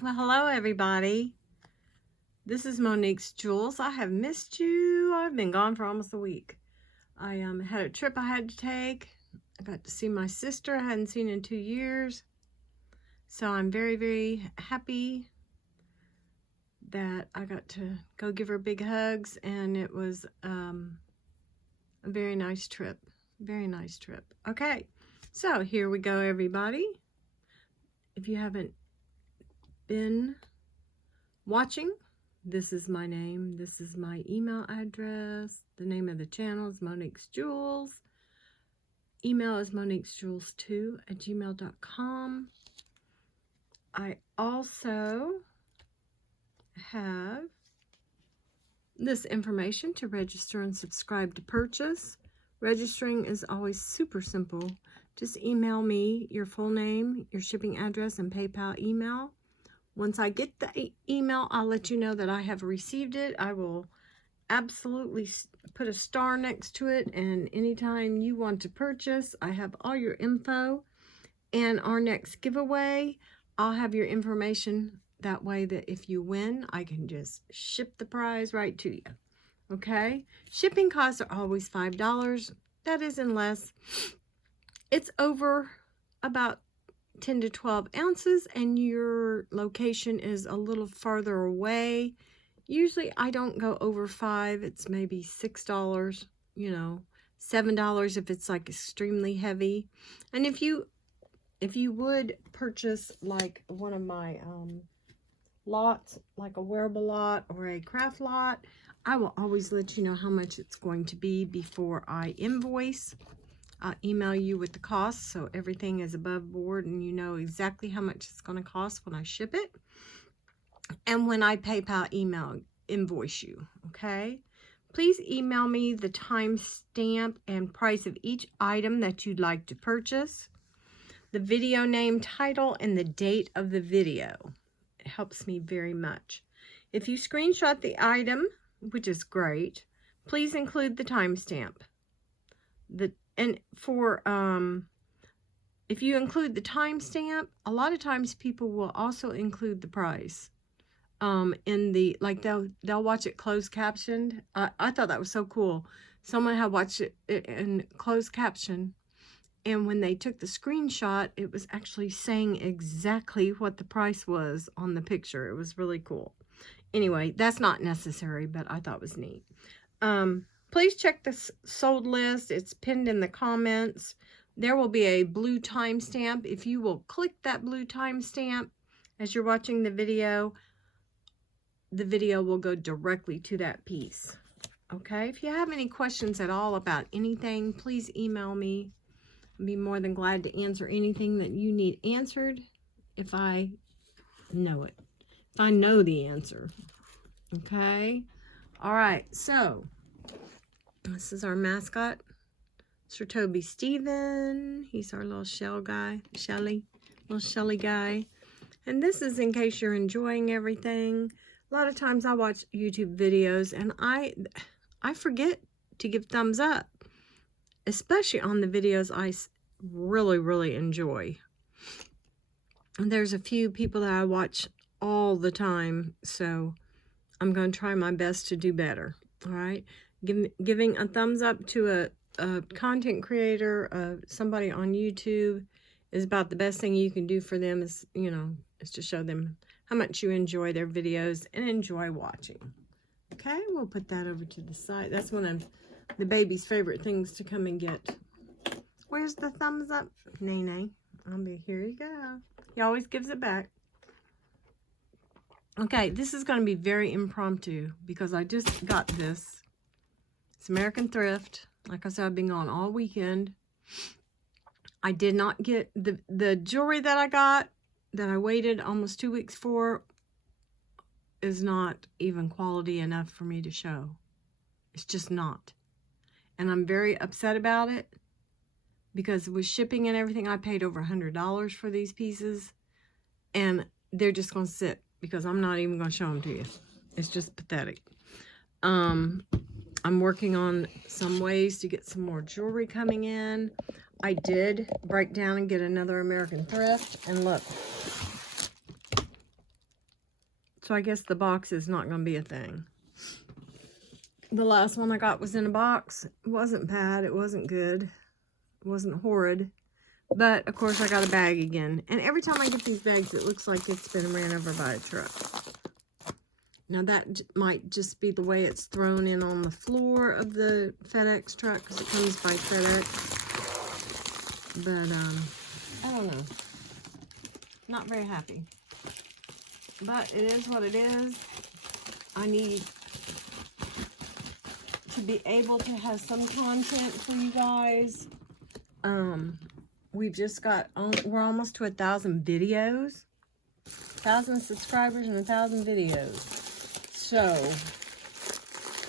Well, hello everybody. This is Monique's Jewels. I have missed you. I've been gone for almost a week. I had a trip I had to take. I got to see my sister I hadn't seen in 2 years. So I'm very, very happy that I got to go give her big hugs, and it was a very nice trip. Very nice trip. Okay, so here we go, everybody. If you haven't been watching, this is my name, this is my email address, the name of the channel is Monique's Jewels, email is moniquesjewels2@gmail.com. I also have this information to register and subscribe to purchase. Registering is always super simple. Just email me your full name, your shipping address, and PayPal email. Once I get the email, I'll let you know that I have received it. I will absolutely put a star next to it, and anytime you want to purchase, I have all your info. And our next giveaway, I'll have your information. That way that if you win, I can just ship the prize right to you. Okay? Shipping costs are always $5. That is unless it's over about 10 to 12 ounces and your location is a little farther away. Usually I don't go over $5. It's maybe $6, you know, $7 if it's like extremely heavy. And if you would purchase like one of my lots, like a wearable lot or a craft lot, I will always let you know how much it's going to be before I invoice. I'll email you with the cost, so everything is above board and you know exactly how much it's going to cost when I ship it. And when I PayPal invoice you, okay? Please email me the timestamp and price of each item that you'd like to purchase, the video name, title, and the date of the video. It helps me very much. If you screenshot the item, which is great, please include the timestamp. If you include the timestamp, a lot of times people will also include the price. In the, like they'll watch it closed captioned. I thought that was so cool. Someone had watched it in closed caption, and when they took the screenshot, it was actually saying exactly what the price was on the picture. It was really cool. Anyway, that's not necessary, but I thought it was neat. Please check the sold list. It's pinned in the comments. There will be a blue timestamp. If you will click that blue timestamp as you're watching the video will go directly to that piece. Okay? If you have any questions at all about anything, please email me. I'd be more than glad to answer anything that you need answered if I know it. If I know the answer. Okay? All right, so this is our mascot, Sir Toby Stephen. He's our little little Shelly guy. And this is in case you're enjoying everything. A lot of times I watch YouTube videos and I forget to give thumbs up, especially on the videos I really, really enjoy. And there's a few people that I watch all the time, so I'm going to try my best to do better. All right, giving a thumbs up to a content creator, somebody on YouTube, is about the best thing you can do for them. Is, you know, is to show them how much you enjoy their videos and enjoy watching. Okay, we'll put that over to the side. That's one of the baby's favorite things to come and get. Where's the thumbs up? Nay. Here you go. He always gives it back. Okay, this is going to be very impromptu because I just got this. It's American Thrift. Like I said, I've been gone all weekend. I did not get the jewelry that I got, that I waited almost 2 weeks for, is not even quality enough for me to show. It's just not. And I'm very upset about it because with shipping and everything, I paid over $100 for these pieces, and they're just going to sit because I'm not even going to show them to you. It's just pathetic. I'm working on some ways to get some more jewelry coming in. I did break down and get another American Thrift, and look, So I guess the box is not going to be a thing. The last one I got was in a box. It wasn't bad. It wasn't good. It wasn't horrid. But, of course, I got a bag again. And every time I get these bags, it looks like it's been ran over by a truck. Now, that might just be the way it's thrown in on the floor of the FedEx truck, because it comes by FedEx. But, I don't know. Not very happy. But it is what it is. I need to be able to have some content for you guys. We've just got, we're almost to 1,000 videos. 1,000 subscribers and 1,000 videos. So,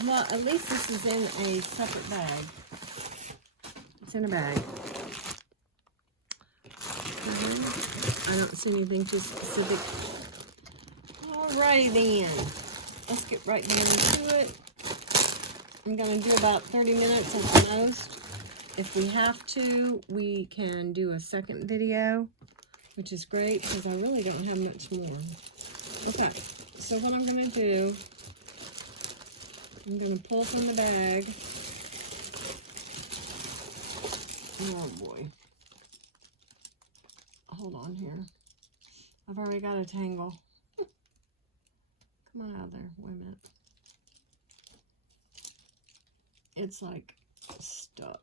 well, at least this is in a separate bag. It's in a bag. I don't see anything too specific. Alrighty then. Let's get right down into it. I'm going to do about 30 minutes at the most. If we have to, we can do a second video, which is great because I really don't have much more. Okay, so what I'm going to do, I'm going to pull from the bag. Oh boy. Hold on here. I've already got a tangle. Come on out of there. Wait a minute. It's like stuck.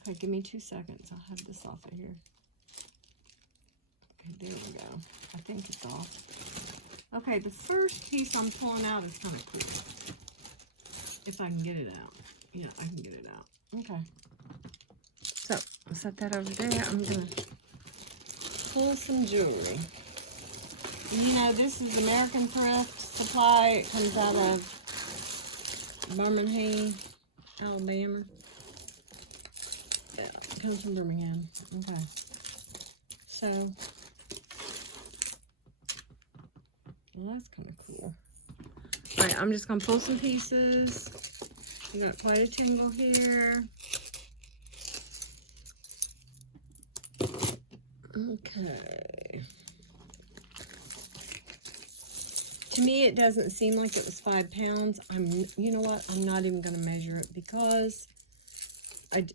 Okay, give me 2 seconds. I'll have this off of here. Okay, there we go. I think it's off. Okay, the first piece I'm pulling out is kind of cool. If I can get it out. Yeah, I can get it out. Okay. So, I'll set that over there. I'm going to pull some jewelry. You know, this is American Thrift Supply. It comes out of Birmingham, Alabama. Yeah, it comes from Birmingham. Okay. So, well, that's kind of cool. All right, I'm just going to pull some pieces. We got quite a tangle here. Okay. To me, it doesn't seem like it was 5 pounds. You know what? I'm not even going to measure it because I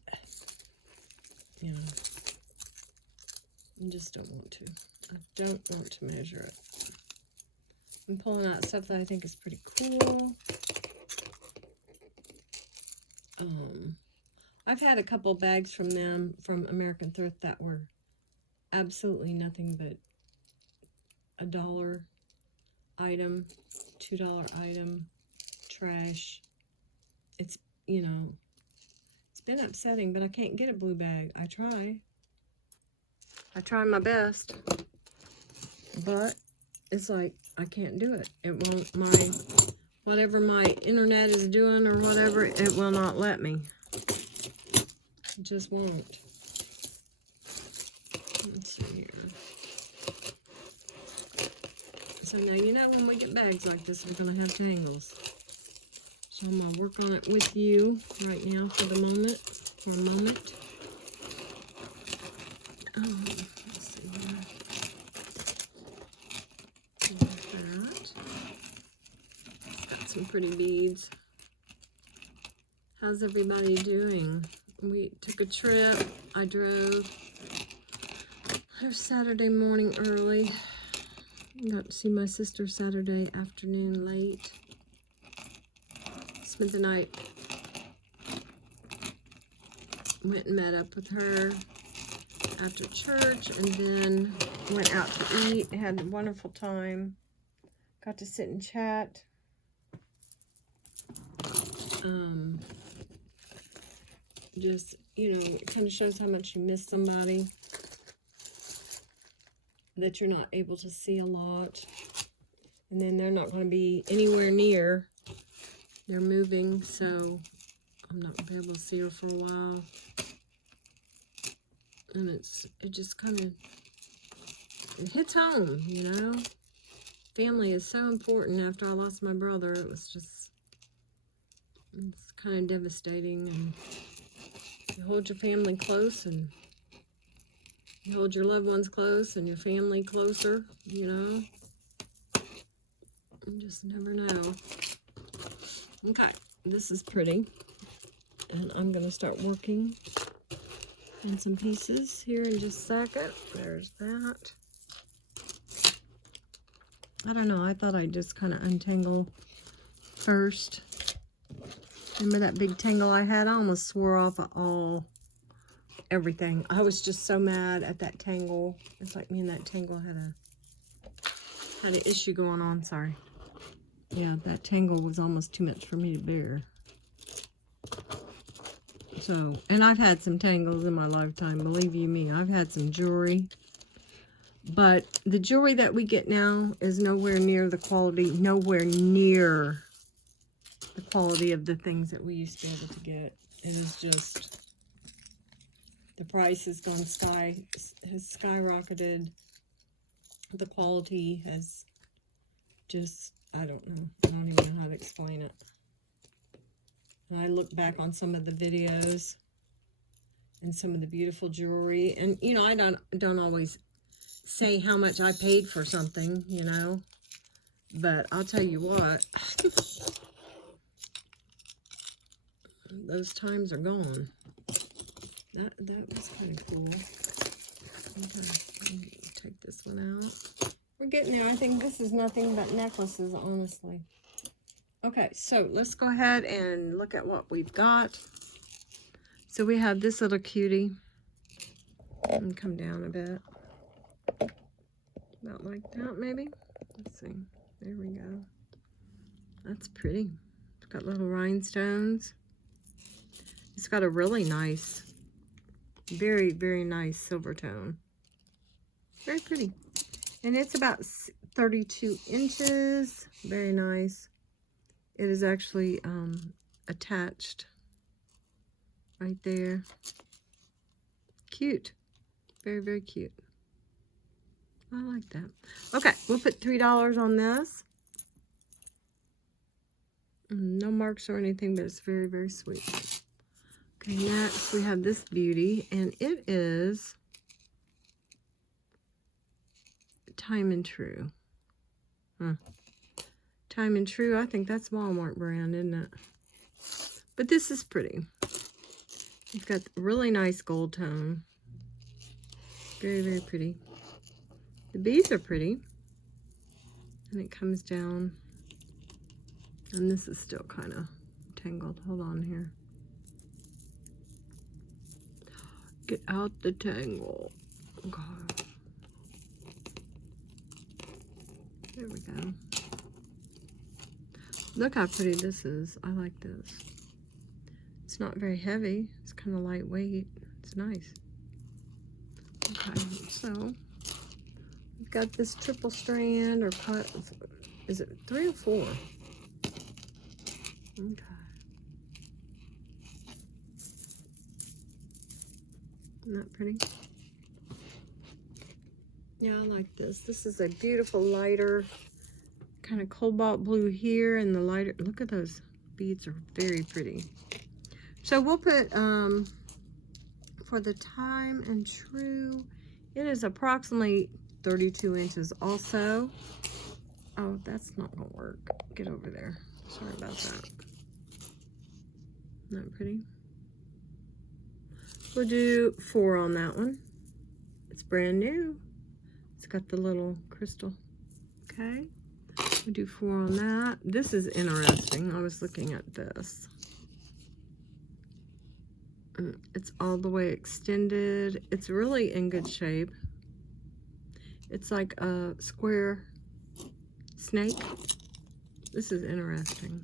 just don't want to. I don't want to measure it. I'm pulling out stuff that I think is pretty cool. I've had a couple bags from them, from American Thrift, that were absolutely nothing but $1 item, $2 item, trash. It's, you know, it's been upsetting, but I can't get a blue bag. I try my best, but it's like I can't do it. It won't, whatever my internet is doing or whatever, it will not let me. It just won't. Let's see here. So now, you know, when we get bags like this, we're going to have tangles. So I'm going to work on it with you right now for a moment. Oh, let's see here. Like that. Got some pretty beads. How's everybody doing? We took a trip. I drove there Saturday morning early. Got to see my sister Saturday afternoon late. Spent the night. Went and met up with her after church, and then went out to eat. Had a wonderful time. Got to sit and chat. Just, you know, it kind of shows how much you miss somebody that you're not able to see a lot. And then they're not going to be anywhere near. They're moving, so I'm not going to be able to see her for a while. And it just kind of, it hits home, you know. Family is so important. After I lost my brother, it's kind of devastating. And you hold your family close, and you hold your loved ones close, and your family closer, you know. You just never know. Okay, this is pretty. And I'm going to start working in some pieces here in just a second. There's that. I don't know. I thought I'd just kind of untangle first. Remember that big tangle I had? I almost swore off of everything. I was just so mad at that tangle. It's like me and that tangle had an issue going on. Sorry. Yeah, that tangle was almost too much for me to bear. So, and I've had some tangles in my lifetime. Believe you me, I've had some jewelry. But the jewelry that we get now is nowhere near the quality, nowhere near the quality of the things that we used to be able to get. It is just, the price has skyrocketed. The quality has just, I don't know. I don't even know how to explain it. And I look back on some of the videos and some of the beautiful jewelry. And, you know, I don't always say how much I paid for something, you know. But I'll tell you what. Those times are gone. That was kind of cool. Okay, take this one out. We're getting there. I think this is nothing but necklaces, honestly. Okay, so let's go ahead and look at what we've got. So we have this little cutie. And come down a bit. About like that, maybe. Let's see. There we go. That's pretty. It's got little rhinestones. It's got a really nice, very, very nice silver tone. Very pretty. And it's about 32 inches. Very nice. It is actually attached right there. Cute. Very, very cute. I like that. Okay, we'll put $3 on this. No marks or anything, but it's very, very sweet. Okay, next we have this beauty, and it is Time and True. Time and True, I think that's Walmart brand, isn't it? But this is pretty. It's got really nice gold tone. Very, very pretty. The beads are pretty. And it comes down. And this is still kind of tangled. Hold on here. Get out the tangle. God. There we go. Look how pretty this is. I like this. It's not very heavy. It's kind of lightweight. It's nice. Okay, so we've got this triple strand or cut. Is it 3 or 4? Okay. Isn't that pretty? Yeah, I like this. This is a beautiful lighter, kind of cobalt blue here, and the lighter, look at those beads are very pretty. So we'll put, for the Time and True, it is approximately 32 inches also. Oh, that's not gonna work. Get over there. Sorry about that. Isn't that pretty? We'll do 4 on that one. It's brand new. It's got the little crystal. Okay. We'll do 4 on that. This is interesting. I was looking at this. It's all the way extended. It's really in good shape. It's like a square snake. This is interesting.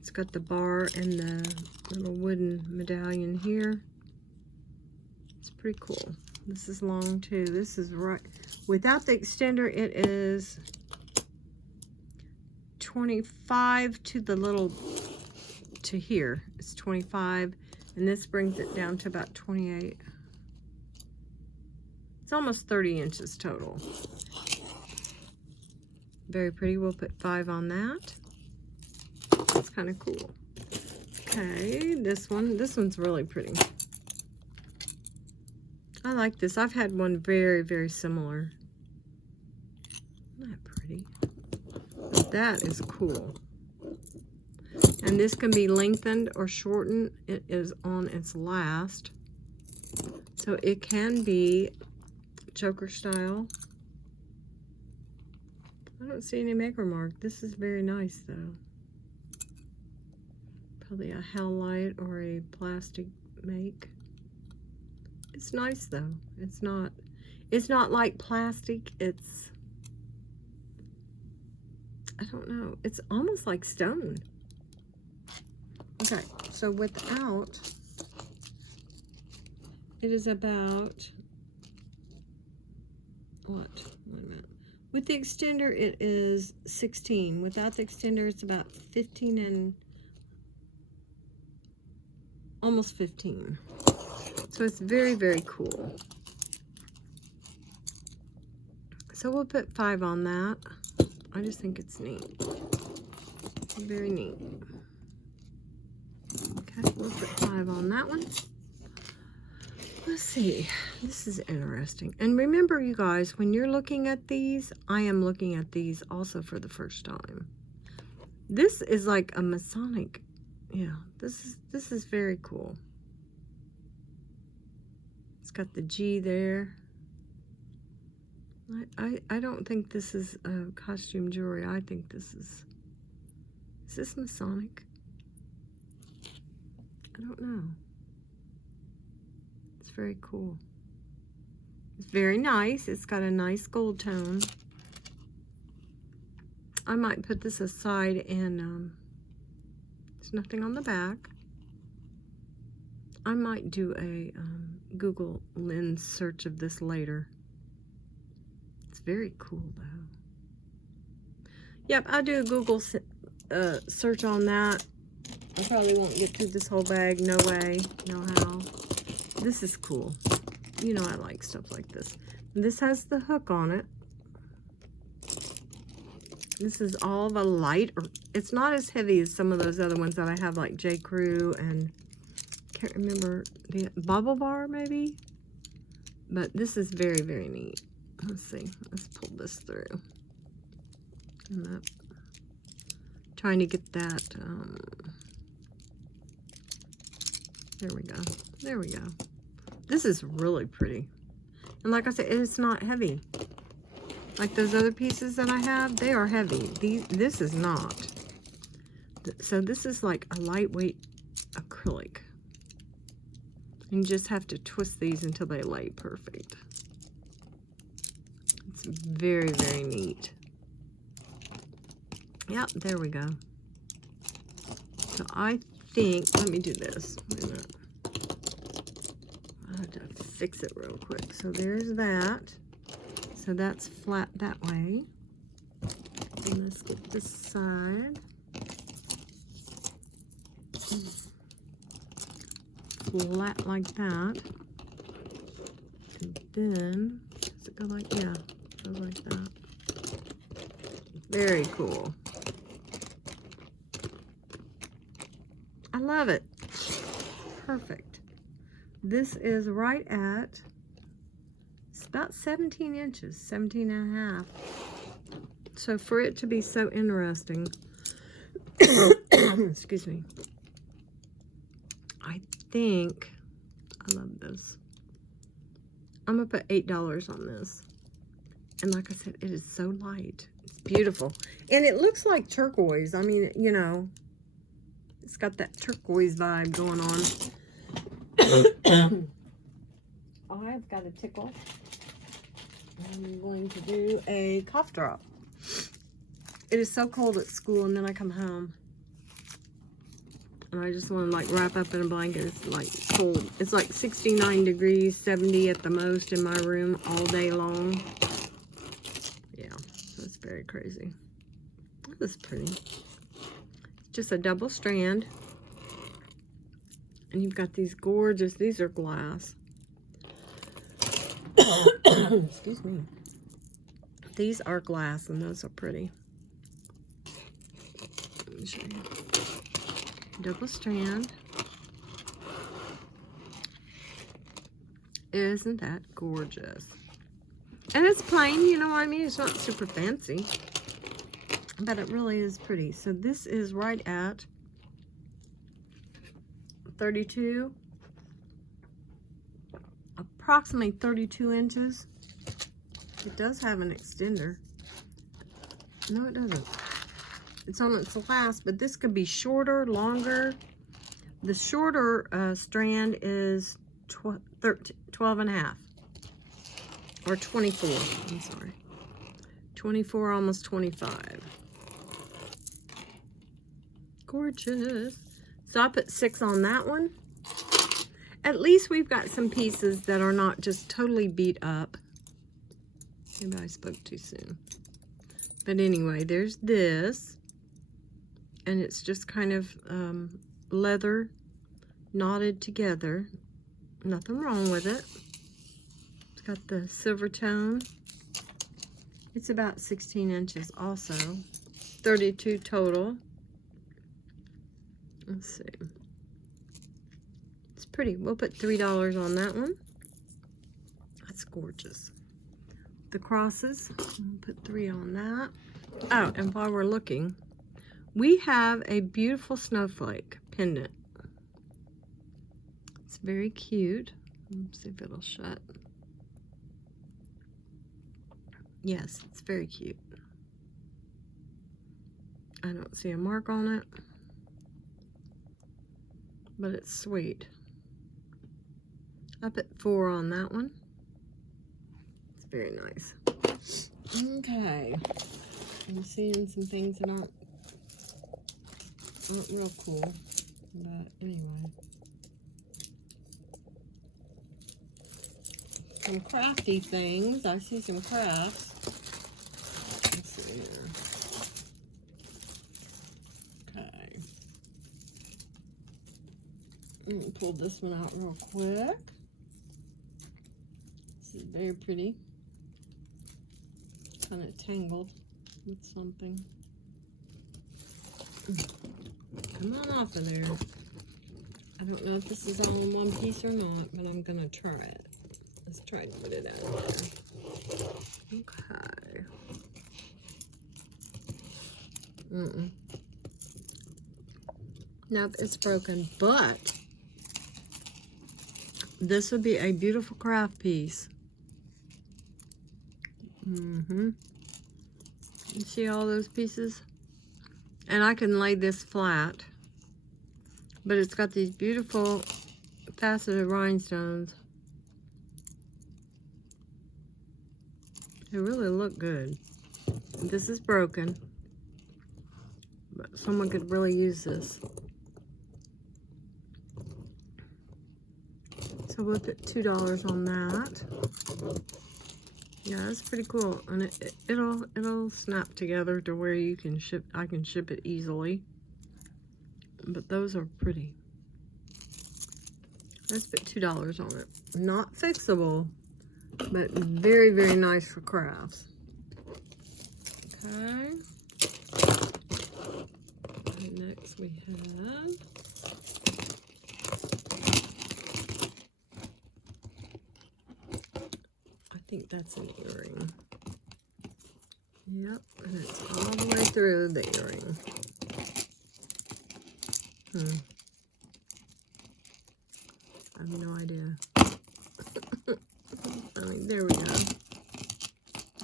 It's got the bar and the little wooden medallion here. It's pretty cool. This is long too. This is right. Without the extender, it is 25 to the little, to here. It's 25. And this brings it down to about 28. It's almost 30 inches total. Very pretty. We'll put 5 on that. That's kind of cool. Okay, this one's really pretty. I like this. I've had one very, very similar. Isn't that pretty? That is cool. And this can be lengthened or shortened. It is on its last. So it can be choker style. I don't see any maker mark. This is very nice though. Probably a halide or a plastic make. It's nice though. It's not like plastic. It's, I don't know. It's almost like stone. Okay, so without, it is about, what? Wait a minute. With the extender, it is 16. Without the extender, it's about 15 and almost 15. So it's very, very cool. So we'll put 5 on that. I just think it's neat. Very neat. Okay, we'll put 5 on that one. Let's see. This is interesting. And remember, you guys, when you're looking at these, I am looking at these also for the first time. This is like a Masonic. Yeah, this is very cool. It's got the G there. I don't think this is costume jewelry. I think this is this Masonic? I don't know. It's very cool. It's very nice. It's got a nice gold tone. I might put this aside and there's nothing on the back. I might do a Google Lens search of this later. It's very cool though. Yep, I'll do a Google search on that. I probably won't get through this whole bag. No way. No how. This is cool. You know I like stuff like this. This has the hook on it. This is all of a light. It's not as heavy as some of those other ones that I have, like J. Crew and can't remember the Bubble Bar maybe. But this is very, very neat. Let's see. Let's pull this through. And that, trying to get that. There we go. There we go. This is really pretty. And like I said, it's not heavy. Like those other pieces that I have, they are heavy. This is not. So this is like a lightweight acrylic. You just have to twist these until they lay perfect. It's very, very neat. Yep, there we go. So I think, let me do this. Wait a minute. I have to fix it real quick. So there's that. So that's flat that way. And let's get this side. Flat like that. And then, does it go like, yeah, it goes like that. Very cool. I love it. Perfect. This is right at, it's about 17 inches, 17 and a half. So for it to be so interesting, excuse me, I think, I love this. I'm gonna put $8 on this. And like I said, it is so light. It's beautiful. And it looks like turquoise. I mean, you know, it's got that turquoise vibe going on. I've got a tickle. I'm going to do a cough drop. It is so cold at school, and then I come home. And I just want to like wrap up in a blanket. It's like cold. It's like 69 degrees, 70 at the most in my room all day long. Yeah, that's very crazy. This is pretty. Just a double strand. And you've got these gorgeous, these are glass. Excuse me. These are glass and those are pretty. Let me show you. Double strand. Isn't that gorgeous? And it's plain, you know what I mean? It's not super fancy. but it really is pretty. So this is right at 32, approximately 32 inches. It does have an extender. No, it doesn't. It's on its last, but this could be shorter, longer. The shorter strand is 12 and a half, or 24, I'm sorry. 24, almost 25. Gorgeous. So I put 6 on that one. At least we've got some pieces that are not just totally beat up. Maybe I spoke too soon. But anyway, there's this. And it's just kind of leather knotted together. Nothing wrong with it. It's got the silver tone. It's about 16 inches also. 32 total. Let's see. It's pretty. We'll put $3 on that one. That's gorgeous. The crosses, we'll put 3 on that. Oh, and while we're looking, we have a beautiful snowflake pendant. It's very cute. Let's see if it'll shut. Yes, it's very cute. I don't see a mark on it, but it's sweet. I put 4 on that one. It's very nice. Okay. I'm seeing some things that aren't real cool, but anyway. Some crafty things. I see some crafts. Let's see here. Okay. I'm gonna pull this one out real quick. This is very pretty. Kind of tangled with something. Come on off of there. I don't know if this is all in one piece or not, but I'm gonna try it. Let's try to put it out there. Okay. Nope, it's broken, but this would be a beautiful craft piece. You see all those pieces? And I can lay this flat, but it's got these beautiful faceted rhinestones. They really look good. This is broken, but someone could really use this. So we'll put $2 on that. Yeah, that's pretty cool, and it'll snap together to where you can ship. I can ship it easily. But those are pretty. Let's put $2 on it. Not fixable, but very, very nice for crafts. Okay. And next we have I think that's an earring. Yep, and it's all the way through the earring. I have no idea. I mean, there we go.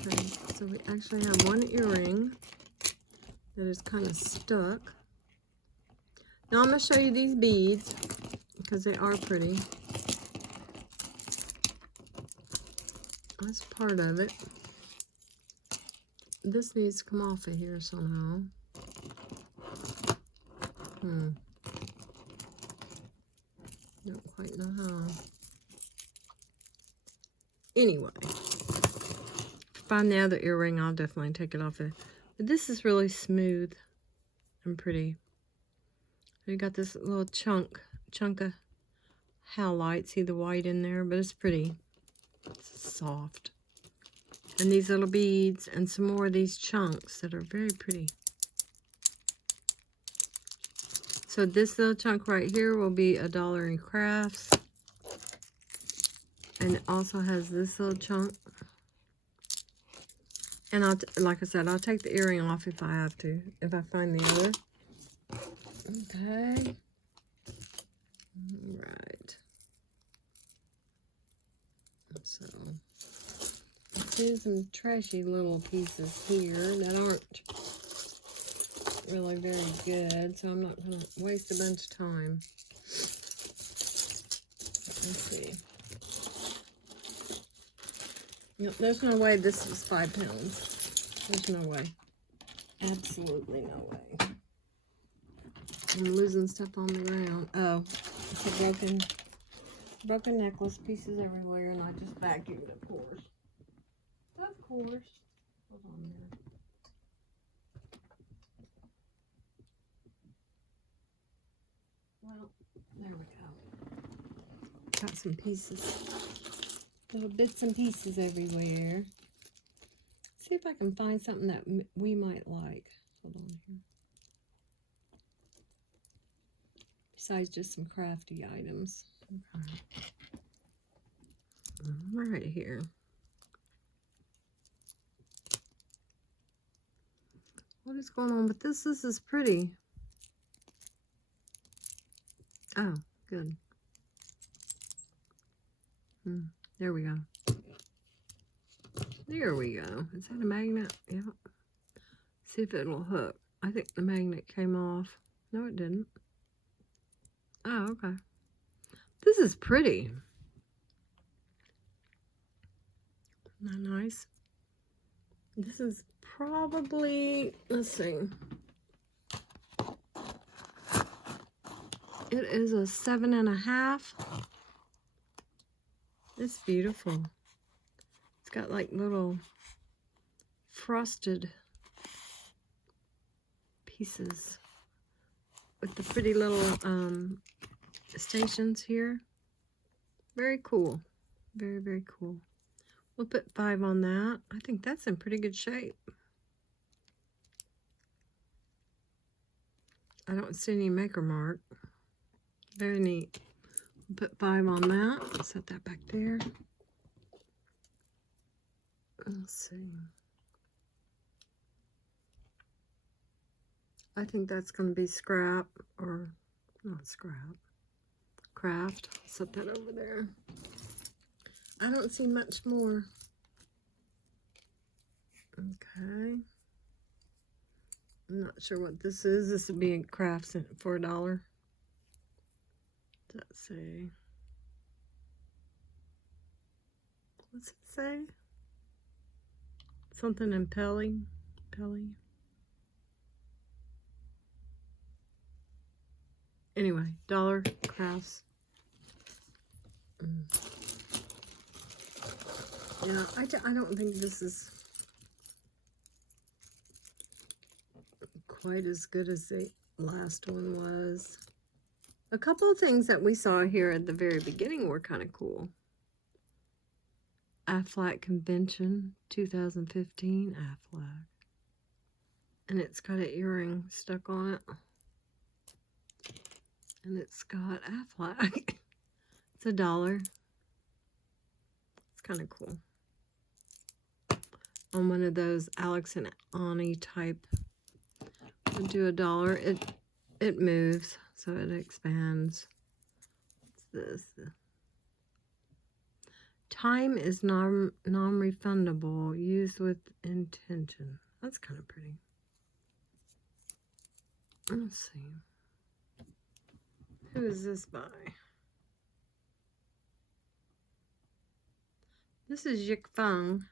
Okay, so we actually have one earring that is kind of stuck. Now I'm going to show you these beads because they are pretty. That's part of it. This needs to come off of here somehow. Don't quite know how. Anyway, find the other earring, I'll definitely take it off there. But this is really smooth and pretty. You got this little chunk of howlite. See the white in there, but it's pretty. It's soft. And these little beads and some more of these chunks that are very pretty. So this little chunk right here will be $1 in crafts. And it also has this little chunk. And like I said, I'll take the earring off if I have to, if I find the other. Okay. All right. So, there's some trashy little pieces here that aren't really very good, so I'm not going to waste a bunch of time. Let's see. No, there's no way this is 5 pounds. There's no way. Absolutely no way. I'm losing stuff on the ground. Oh, it's a broken necklace, pieces everywhere, and I just vacuumed, of course. Of course. Hold on a minute. Well, there we go. Got some pieces. Little bits and pieces everywhere. See if I can find something that we might like. Hold on here. Besides just some crafty items. Okay. Right here. What is going on with this? This is pretty. Oh, good. There we go. There we go. Is that a magnet? Yep. See if it'll hook. I think the magnet came off. No, it didn't. Oh, okay. This is pretty. Not nice. This is probably, let's see. It is a 7.5. It's beautiful. It's got like little frosted pieces with the pretty little stations here. Very cool. Very, very cool. We'll put 5 on that. I think that's in pretty good shape. I don't see any maker mark. Very neat. We'll put 5 on that. Set that back there. Let's see. I think that's going to be scrap, or not scrap. Craft. Set that over there. I don't see much more. Okay. I'm not sure what this is. This would be in crafts for $1. Let's see. What's it say? Something in Pelly. Anyway, $1 crafts. Yeah, I don't think this is quite as good as the last one was. A couple of things that we saw here at the very beginning were kind of cool. Aflac Convention 2015 Aflac. And it's got an earring stuck on it. And it's got Aflac. It's $1. It's kind of cool. On one of those Alex and Ani type. I'll do $1. It moves, so it expands. What's this? Time is non-refundable. Used with intention. That's kind of pretty. Let's see. Who is this by? This is Yucky.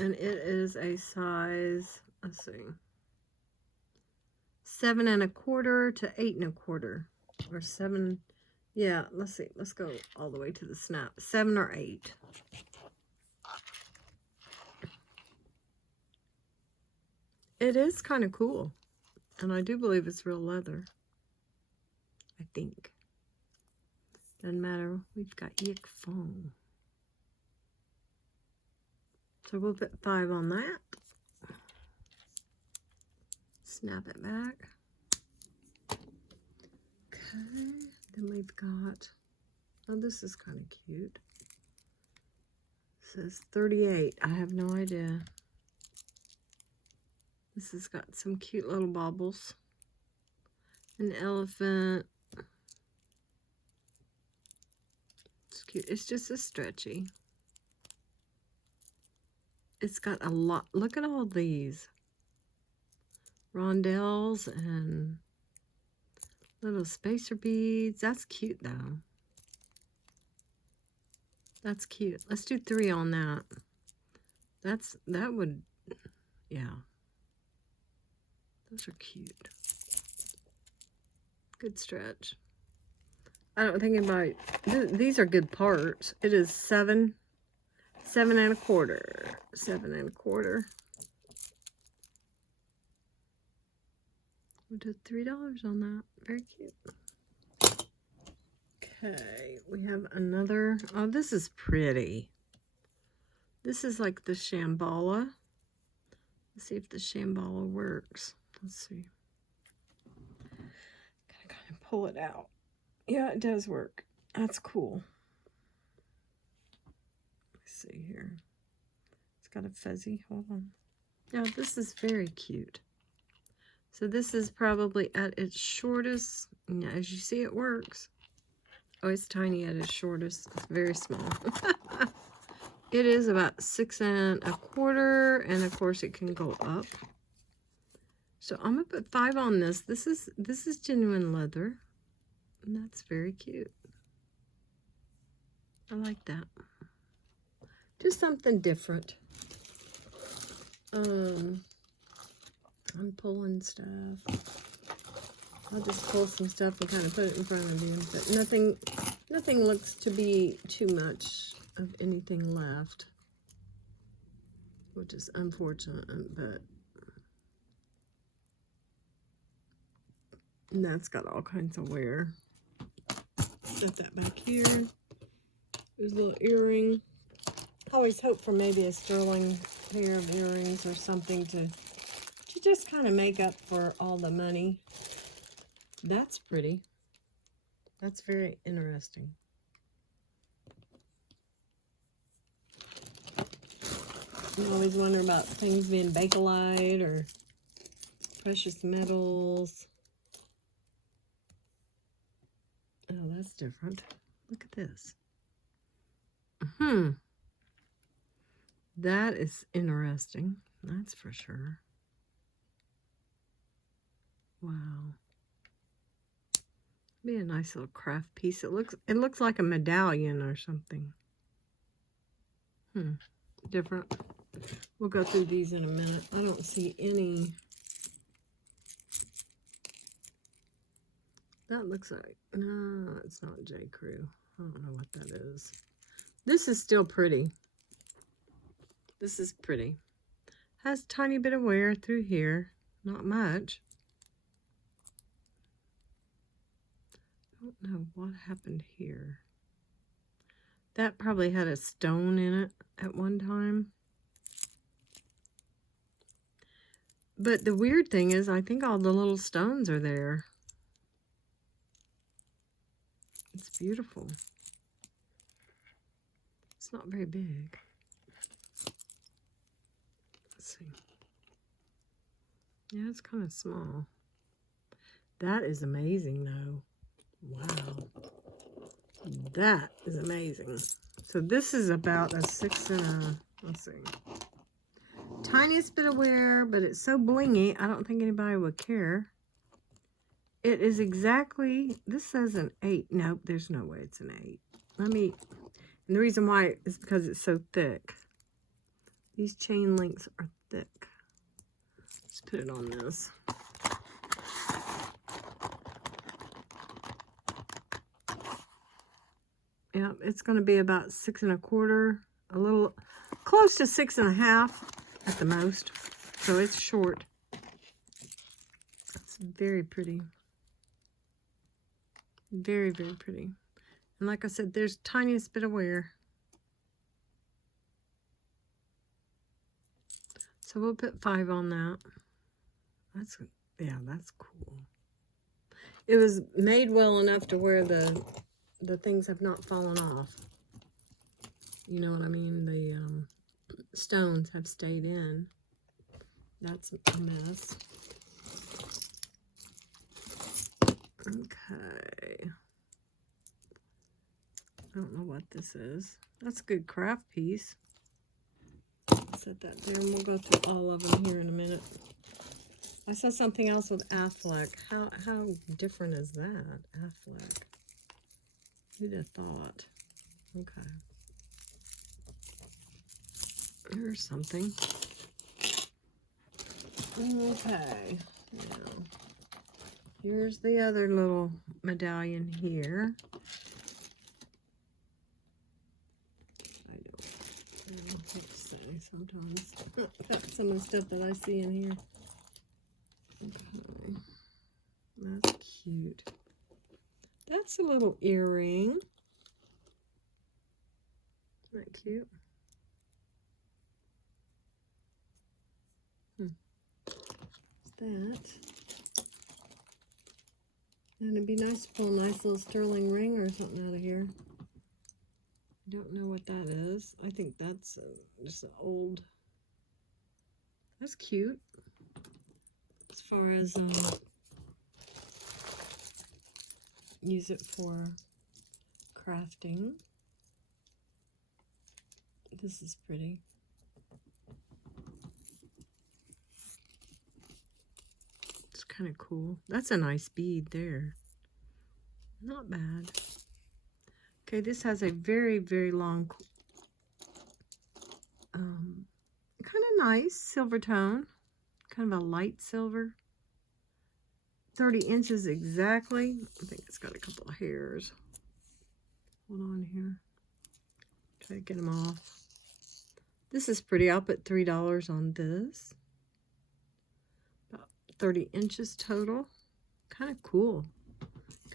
And it is a size, let's see, 7 1/4 to 8 1/4, or 7. Yeah, let's see. Let's go all the way to the snap. 7 or 8. It is kind of cool, and I do believe it's real leather. I think. Doesn't matter. We've got Yucky. So we'll put 5 on that. Snap it back. Okay. Then we've got, oh, this is kind of cute. says 38. I have no idea. This has got some cute little baubles. An elephant. It's cute. It's just a stretchy. It's got a lot. Look at all these. Rondelles and little spacer beads. That's cute though. That's cute. Let's do 3 on that. That would, yeah. Those are cute. Good stretch. I don't think anybody, these are good parts. It is 7 and a quarter. 7 and a quarter. We did $3 on that. Very cute. Okay, we have another. Oh, this is pretty. This is like the Shambhala. Let's see if the Shambhala works. Let's see. Gotta kind of pull it out. Yeah, it does work. That's cool. Let's see here. It's got a fuzzy. Hold on. Yeah, this is very cute. So this is probably at its shortest. Yeah, as you see, it works. Oh, it's tiny at its shortest. It's very small. It is about 6 and a quarter, and of course it can go up. So I'm gonna put 5 on this. This is genuine leather, and that's very cute. I like that. Just something different. I'm pulling stuff. I'll just pull some stuff and kind of put it in front of you, but nothing looks to be too much of anything left, which is unfortunate, but that's got all kinds of wear. Set that back here. There's a little earring. I always hope for maybe a sterling pair of earrings or something to just kind of make up for all the money. That's pretty. That's very interesting. You always wonder about things being bakelite or precious metals. Oh, that's different. Look at this. That is interesting. That's for sure. Wow. Be a nice little craft piece. It looks like a medallion or something. Different. We'll go through these in a minute. I don't see any. That looks like, no, it's not J. Crew. I don't know what that is. This is still pretty. This is pretty. Has a tiny bit of wear through here. Not much. I don't know what happened here. That probably had a stone in it at one time. But the weird thing is, I think all the little stones are there. It's beautiful. It's not very big. Let's see. Yeah, it's kind of small. That is amazing, though. Wow. That is amazing. So this is about a 6 and a, let's see. Tiniest bit of wear, but it's so blingy, I don't think anybody would care. It is exactly, this says an 8. Nope, there's no way it's an 8. And the reason why is because it's so thick. These chain links are thick. Let's put it on this. Yeah, it's going to be about 6 and a quarter, a little close to 6 and a half at the most. So it's short. It's very pretty. Very, very pretty. And like I said, there's tiniest bit of wear. So we'll put 5 on that. Yeah, that's cool. It was made well enough to where the things have not fallen off. You know what I mean? The stones have stayed in. That's a mess. Okay. I don't know what this is. That's a good craft piece. Set that there, and we'll go through all of them here in a minute. I saw something else with Affleck. How different is that? Affleck. Who'd have thought? Okay. Here's something. Okay. Now, here's the other little medallion here. I don't have to say sometimes. Some of the stuff that I see in here. Okay. That's cute. That's a little earring. Isn't that cute? That. And it'd be nice to pull a nice little sterling ring or something out of here. I don't know what that is. I think that's just an old. That's cute. As far as use it for crafting. This is pretty. It's kind of cool. That's a nice bead there. Not bad. Okay, this has a very, very long, kind of nice silver tone. Kind of a light silver. 30 inches exactly. I think it's got a couple of hairs. Hold on here. Try to get them off. This is pretty. I'll put $3 on this. About 30 inches total. Kind of cool.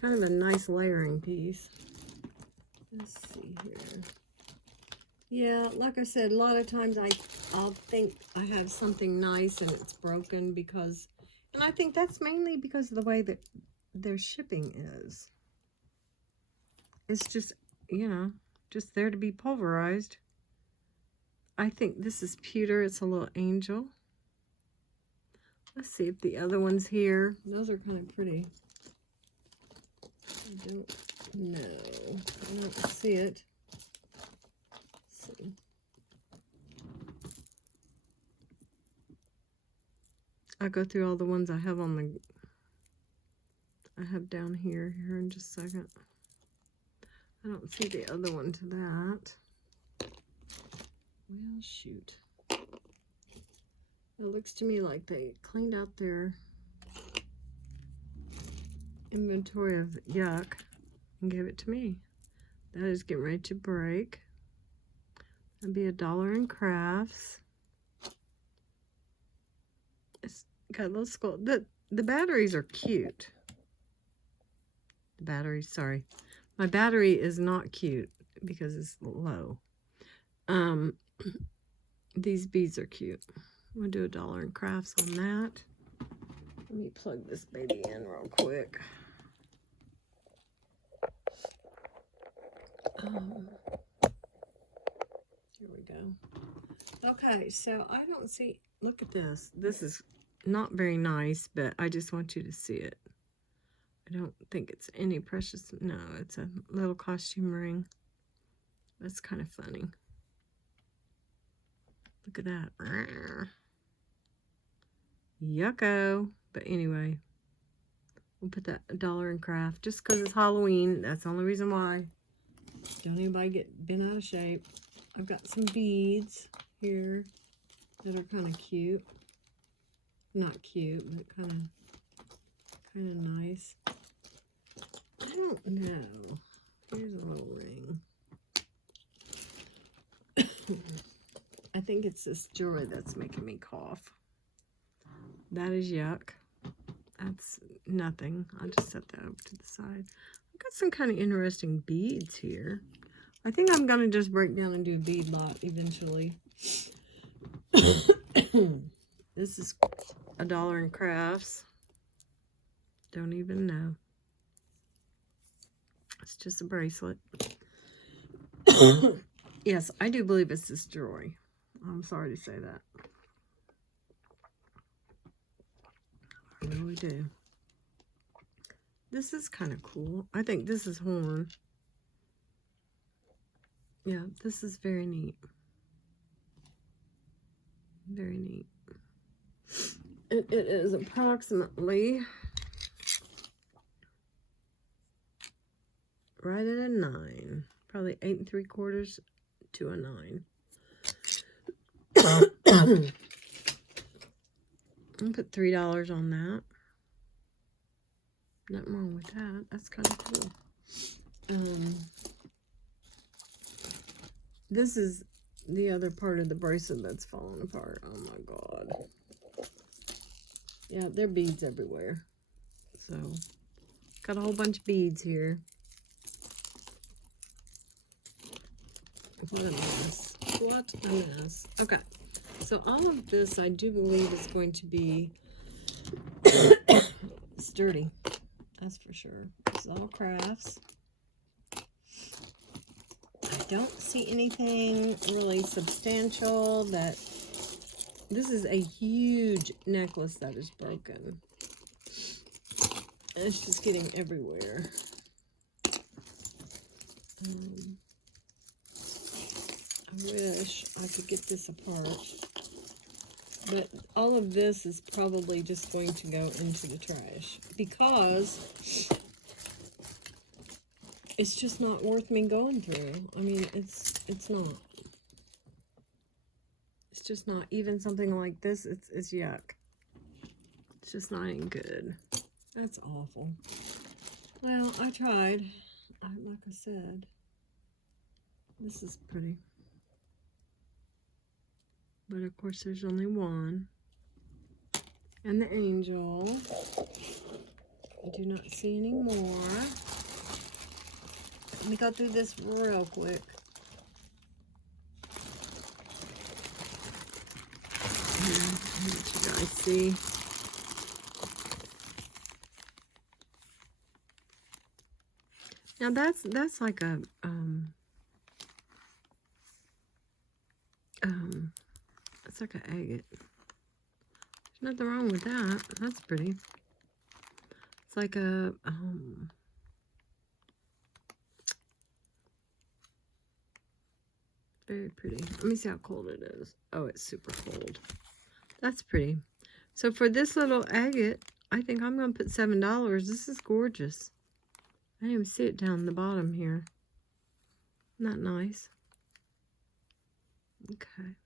Kind of a nice layering piece. Let's see here. Yeah, like I said, a lot of times I'll think I have something nice and it's broken because, and I think that's mainly because of the way that their shipping is. It's just, you know, just there to be pulverized. I think this is pewter. It's a little angel. Let's see if the other one's here. Those are kind of pretty. I don't know. I don't see it. Let's see. I'll go through all the ones I have on the, I have down here in just a second. I don't see the other one to that. Well, shoot. It looks to me like they cleaned out their inventory of Yuck and gave it to me. That is getting ready to break. That'd be $1 in crafts. It's got a little skull. The batteries are cute. The batteries, sorry. My battery is not cute because it's low. These beads are cute. I'm gonna do $1 in crafts on that. Let me plug this baby in real quick. Here we go. Okay, so I don't see, look at this. This is not very nice, but I just want you to see it. I don't think it's any precious, no, it's a little costume ring. That's kind of funny. Look at that. Yucko. But anyway, we'll put that $1 in craft just because it's Halloween. That's the only reason why. Don't anybody get bent out of shape. I've got some beads here that are kind of cute. Not cute, but kind of nice. I don't know. Here's a little ring. I think it's this jewelry that's making me cough. That is Yuck. That's nothing. I'll just set that over to the side. I've got some kind of interesting beads here. I think I'm going to just break down and do a bead lot eventually. This is $1 in crafts. Don't even know. It's just a bracelet. Yes, I do believe it's this jewelry. I'm sorry to say that. I really do. This is kind of cool. I think this is horn. Yeah, this is very neat. Very neat. It is approximately right at a 9. Probably 8 3/4 to a 9. I'll put $3 on that. Nothing wrong with that. That's kind of cool. This is the other part of the bracelet that's falling apart. Oh my god. Yeah, there are beads everywhere. So, got a whole bunch of beads here. What a mess. What a mess. Okay. So all of this I do believe is going to be sturdy. That's for sure. It's all crafts. I don't see anything really substantial that... This is a huge necklace that is broken. And it's just getting everywhere. I wish I could get this apart. But all of this is probably just going to go into the trash. Because it's just not worth me going through. I mean, it's not. It's just not. Even something like this, it's yuck. It's just not even good. That's awful. Well, I tried. Like I said, this is pretty. But of course, there's only one. And the angel. I do not see any more. Let me go through this real quick. Let you guys see. Now that's like a it's like an agate. There's nothing wrong with that. That's pretty. It's like a very pretty. Let me see how cold it is. Oh, it's super cold. That's pretty. So for this little agate, I think I'm going to put $7. This is gorgeous. I didn't even see it down the bottom here. Isn't that nice? Okay.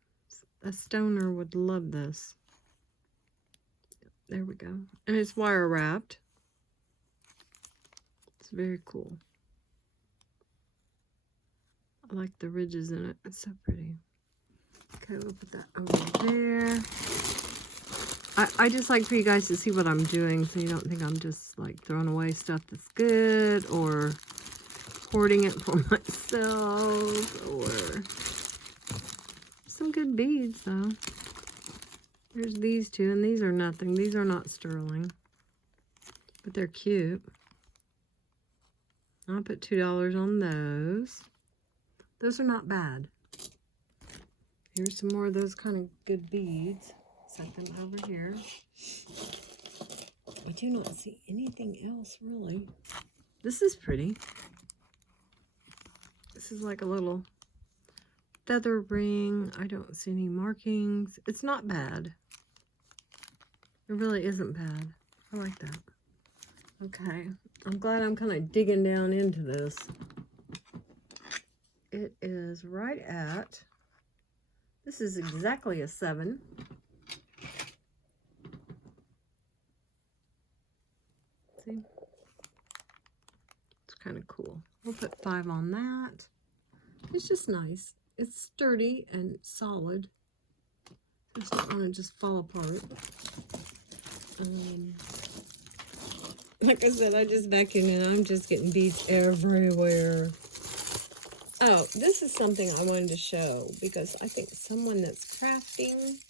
A stoner would love this. There we go. And it's wire wrapped. It's very cool. I like the ridges in it. It's so pretty. Okay, we'll put that over there. I just like for you guys to see what I'm doing so you don't think I'm just like throwing away stuff that's good or hoarding it for myself or some good beads though. There's these two and these are nothing. These are not sterling, but they're cute. I'll put $2 on those. Those are not bad. Here's some more of those kind of good beads. Set them over here. I do not see anything else really. This is pretty. This is like a little feather ring. I don't see any markings. It's not bad. It really isn't bad. I like that. Okay. I'm glad I'm kind of digging down into this. It is right at, this is exactly a 7. See? It's kind of cool. We'll put 5 on that. It's just nice. It's sturdy and solid. It's not going to just fall apart. Like I said, I just vacuumed and I'm just getting beads everywhere. Oh, this is something I wanted to show because I think someone that's crafting,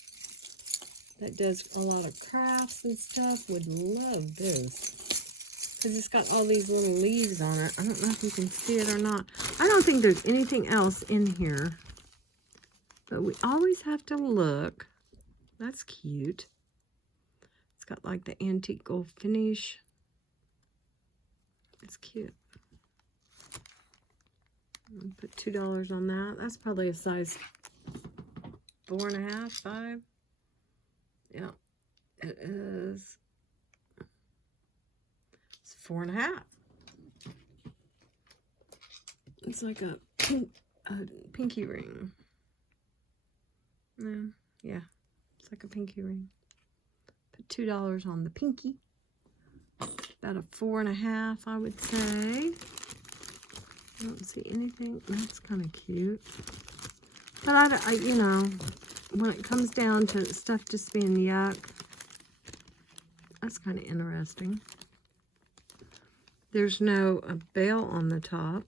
that does a lot of crafts and stuff, would love this. Because it's got all these little leaves on it. I don't know if you can see it or not. I don't think there's anything else in here. But we always have to look. That's cute. It's got like the antique gold finish. It's cute. I'll put $2 on that. That's probably a size 4.5, 5. Yeah, it is. It's 4.5. It's like a pinky ring. No, yeah, it's like a pinky ring. Put $2 on the pinky. About a 4.5, I would say. I don't see anything. That's kind of cute. But I, you know, when it comes down to stuff just being yuck, that's kind of interesting. There's no bell on the top.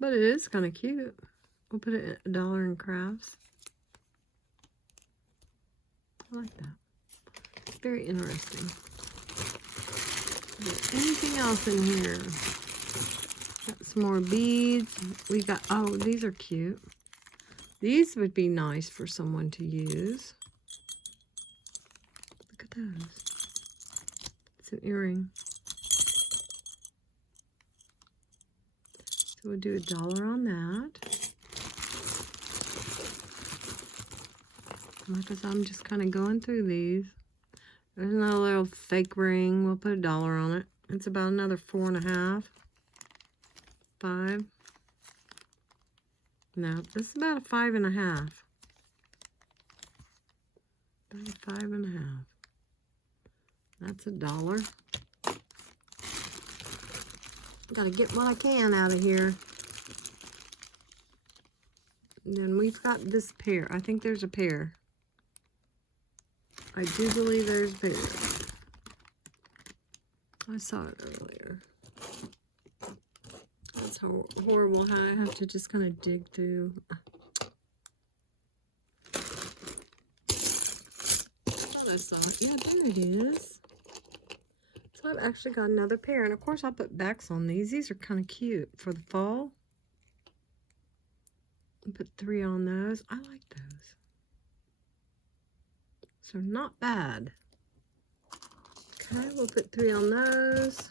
But it is kind of cute. We'll put it at $1 in crafts. I like that. It's very interesting. Is there anything else in here? Got some more beads. We got, oh, these are cute. These would be nice for someone to use. Look at those. It's an earring. So we'll do $1 on that. Like I said, I'm just kind of going through these. There's another little fake ring. We'll put $1 on it. It's about another 4.5. 5. No, this is about a 5.5. About a 5.5. That's $1. Gotta get what I can out of here. And then we've got this pair. I think there's a pair. I do believe there's a pair. I saw it earlier. That's horrible how I have to just kind of dig through. I thought I saw it. Yeah, there it is. So I've actually got another pair. And of course I'll put backs on these. These are kind of cute for the fall. I'll put 3 on those. I like those. So not bad. Okay, we'll put 3 on those.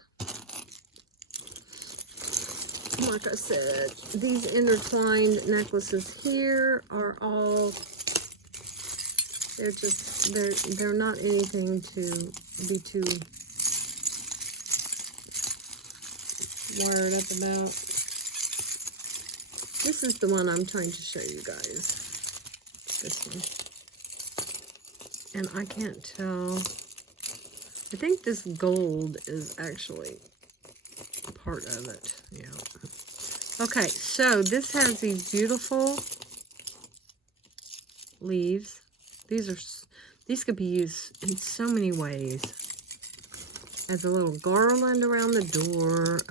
Like I said, these intertwined necklaces here are all, they're not anything to be too wired up about. This is the one I'm trying to show you guys. This one. And I can't tell. I think this gold is actually a part of it. Yeah. Okay, so this has these beautiful leaves. These could be used in so many ways. As a little garland around the door.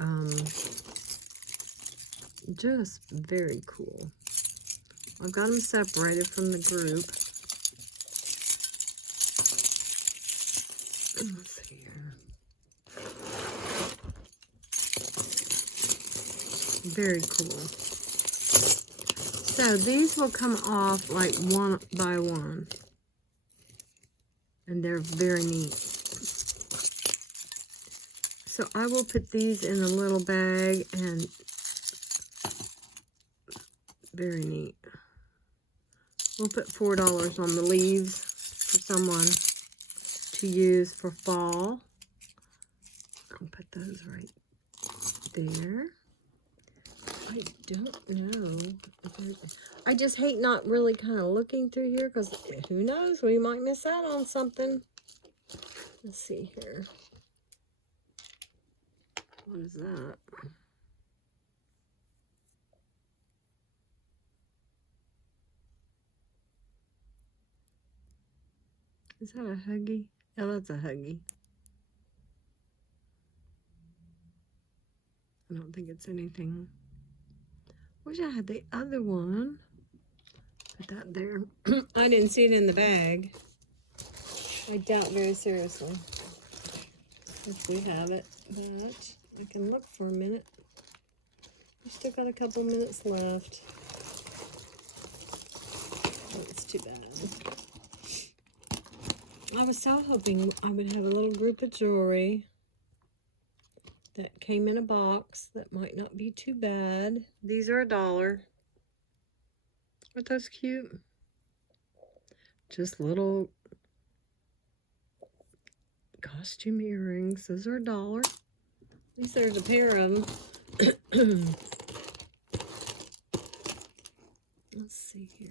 Just very cool. I've got them separated from the group. Let's see here. Very cool. So these will come off like one by one. And they're very neat. So I will put these in a little bag and very neat. We'll put $4 on the leaves for someone to use for fall. I'll put those right there. I don't know. I just hate not really kind of looking through here because who knows, we might miss out on something. Let's see here. What is that? Is that a Huggy? Oh, that's a Huggy. I don't think it's anything. Wish I had the other one. Put that there. I didn't see it in the bag. I doubt very seriously. if we have it, but I can look for a minute. We still got a couple minutes left. That's too bad. I was so hoping I would have a little group of jewelry that came in a box that might not be too bad. These are $1. Aren't those cute? Just little costume earrings. Those are $1. At least there's a pair of them. Let's see here.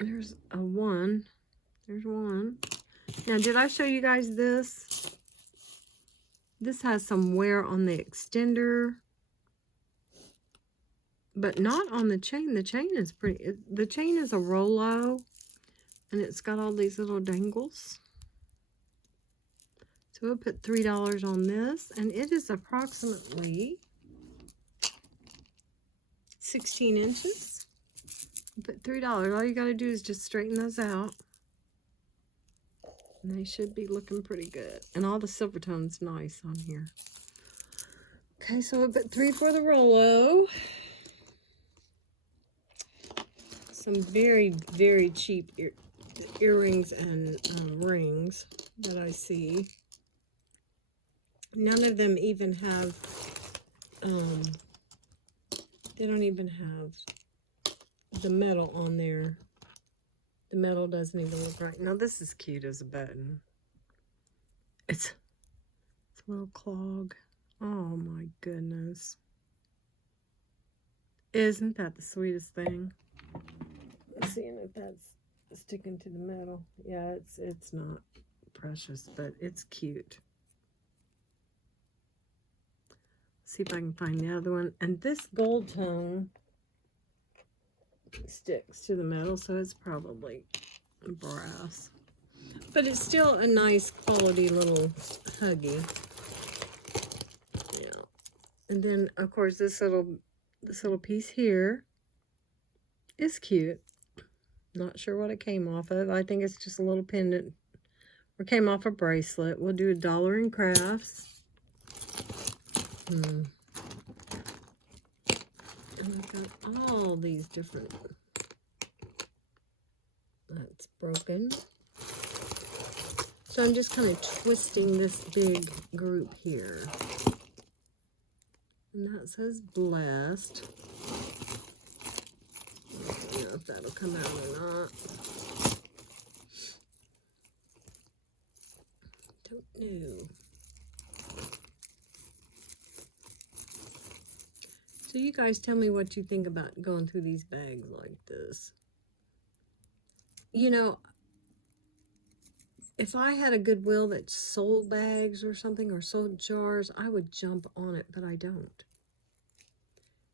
There's a one. There's one. Now, did I show you guys this? This has some wear on the extender, but not on the chain. The chain is pretty. The chain is a Rolo, and it's got all these little dangles. So we'll put $3 on this, and it is approximately 16 inches. We'll put $3. All you got to do is just straighten those out. And they should be looking pretty good. And all the silver tone's nice on here. Okay, so we'll put $3 for the Rolo. Some very, very cheap earrings and rings that I see. None of them even have, they don't even have the metal on there. The metal doesn't even look right. Now this is cute as a button. It's a little clog. Oh my goodness. Isn't that the sweetest thing? Seeing if that's sticking to the metal. Yeah, it's not precious, but it's cute. See if I can find the other one. And this gold tone sticks to the metal, so it's probably brass. But it's still a nice quality little huggy. Yeah. And then of course this little piece here is cute. Not sure what it came off of. I think it's just a little pendant. Or came off a bracelet. We'll do $1 in crafts. And I've got all these different. That's broken. So I'm just kind of twisting this big group here. And that says blessed. I don't know if that'll come out or not. Don't know. So you guys tell me what you think about going through these bags like this. You know, if I had a Goodwill that sold bags or something, or sold jars, I would jump on it, but I don't.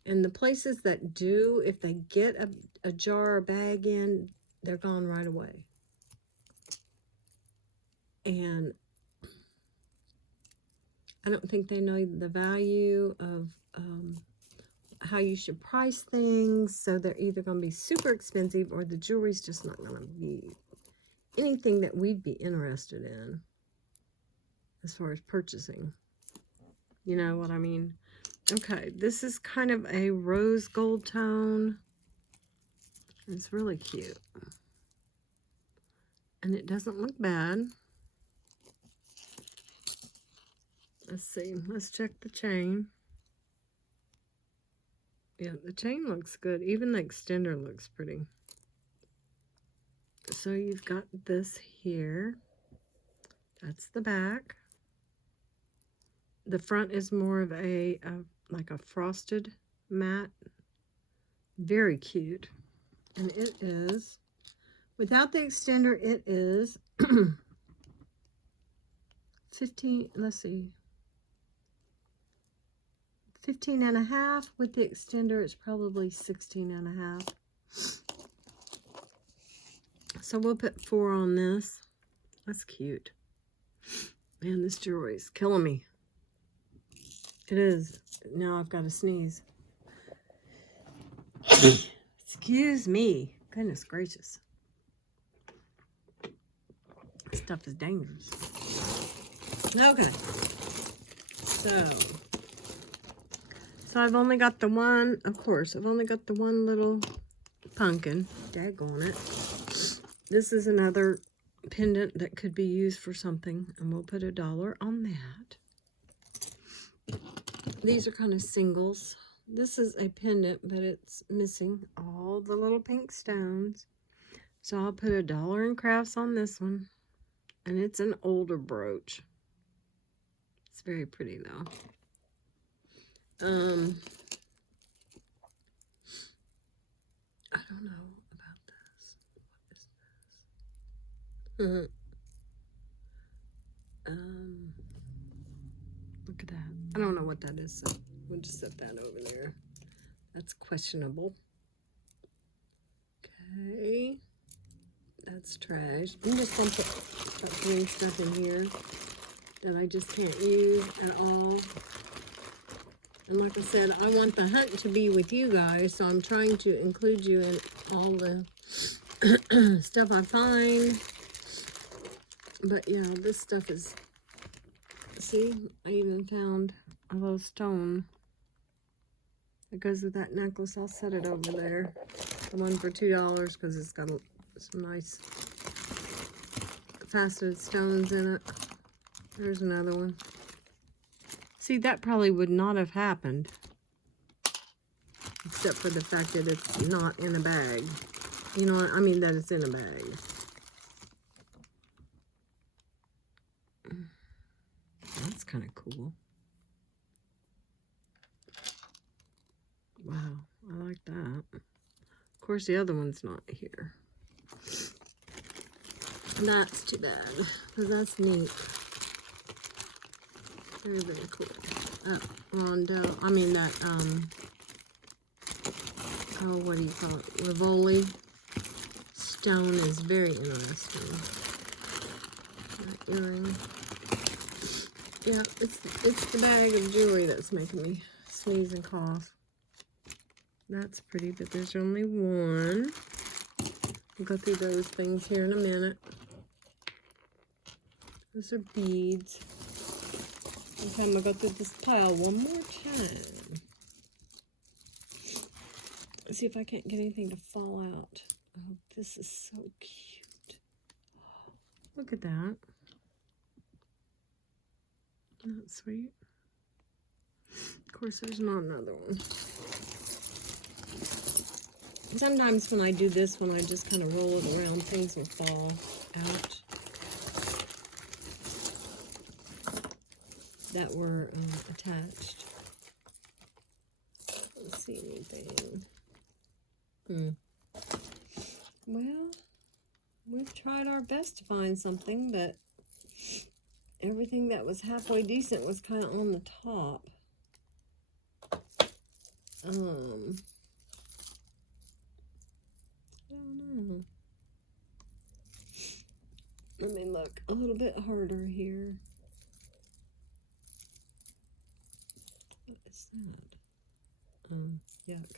And the places that do, if they get a jar or bag in, they're gone right away. And I don't think they know the value of how you should price things. So they're either going to be super expensive, or the jewelry's just not going to be anything that we'd be interested in as far as purchasing. You know what I mean? Okay, this is kind of a rose gold tone. It's really cute. And it doesn't look bad. Let's see. Let's check the chain. Yeah, the chain looks good. Even the extender looks pretty. So you've got this here. That's the back. The front is more of a like a frosted matte. Very cute. And it is, without the extender, it is 15, let's see, 15.5. With the extender, it's probably 16.5. So we'll put 4 on this. That's cute. Man, this jewelry is killing me. It is. Now I've got to sneeze. Excuse me. Goodness gracious. stuff is dangerous. Okay. So I've only got the one, of course, I've only got the one little pumpkin. Daggone it. This is another pendant that could be used for something, and we'll put $1 on that. These are kind of singles. This is a pendant, but it's missing all the little pink stones. So I'll put $1 in crafts on this one. And it's an older brooch. It's very pretty though. I don't know about this. What is this? Look at that. I don't know what that is, so we'll just set that over there. That's questionable. Okay. That's trash. I'm just going to start putting stuff in here that I just can't use at all. And like I said, I want the hunt to be with you guys, so I'm trying to include you in all the stuff I find. But yeah, this stuff is... See, I even found a little stone that goes with that necklace. I'll set it over there. The one for $2 because it's got some nice faceted stones in it. There's another one. See, that probably would not have happened except for the fact that it's not in a bag. You know what? I mean that it's in a bag. That's kind of cool. Wow, I like that. Of course, the other one's not here. That's too bad, because that's neat. Very, very cool. That rondo, I mean that, oh, what do you call it? Rivoli stone is very interesting. That earring. Yeah, it's the bag of jewelry that's making me sneeze and cough. That's pretty, but there's only one. We'll go through those things here in a minute. Those are beads. Okay, I'm going to go through this pile one more time. Let's see if I can't get anything to fall out. Oh, this is so cute. Look at that. Isn't that sweet? Of course, there's not another one. Sometimes when I do this one, I just kind of roll it around. Things will fall out that were attached. Let's see anything. Well, we've tried our best to find something, but everything that was halfway decent was kind of on the top. I don't know. Let me look a little bit harder here. What is that? Yuck.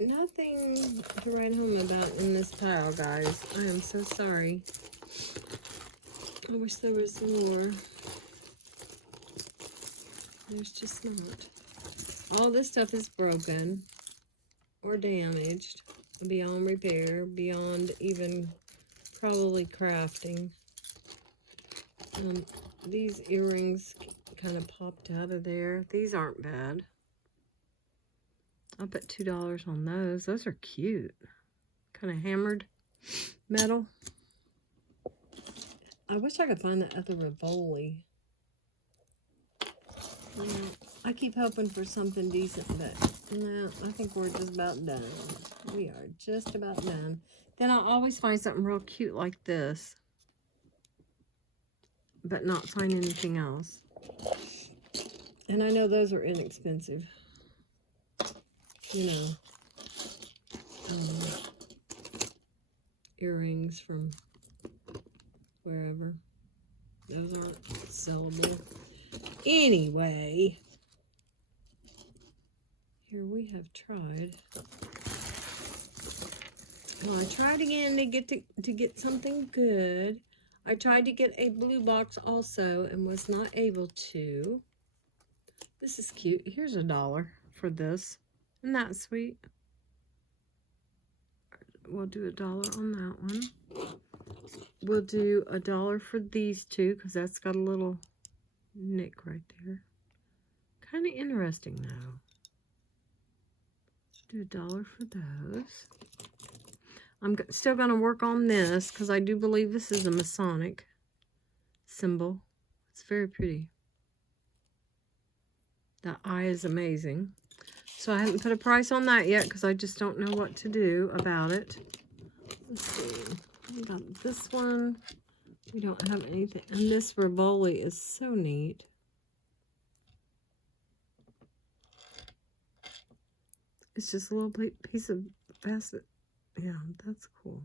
Nothing to write home about in this pile, guys. I am so sorry. I wish there was more. There's just not. All this stuff is broken or damaged, beyond repair, beyond even probably crafting. These earrings kind of popped out of there. These aren't bad. I'll put $2 on those. Those are cute. Kind of hammered metal. I wish I could find that other Rivoli. Yeah, I keep hoping for something decent, but no, I think we're just about done. We are just about done. Then I'll always find something real cute like this, but not find anything else. And I know those are inexpensive. You know, earrings from wherever. Those aren't sellable. Anyway, here we have tried Well, I tried again to get something good. I tried to get a blue box also and was not able to. This is cute. Here's $1 for this. Isn't that sweet? We'll do $1 on that one. We'll do $1 for these two because that's got a little nick right there. Kind of interesting though. Do $1 for those. I'm still going to work on this because I do believe this is a Masonic symbol. It's very pretty. That eye is amazing. So I haven't put a price on that yet because I just don't know what to do about it. Let's see. We got this one. We don't have anything. And this Rivoli is so neat. It's just a little piece of facet. Yeah, that's cool.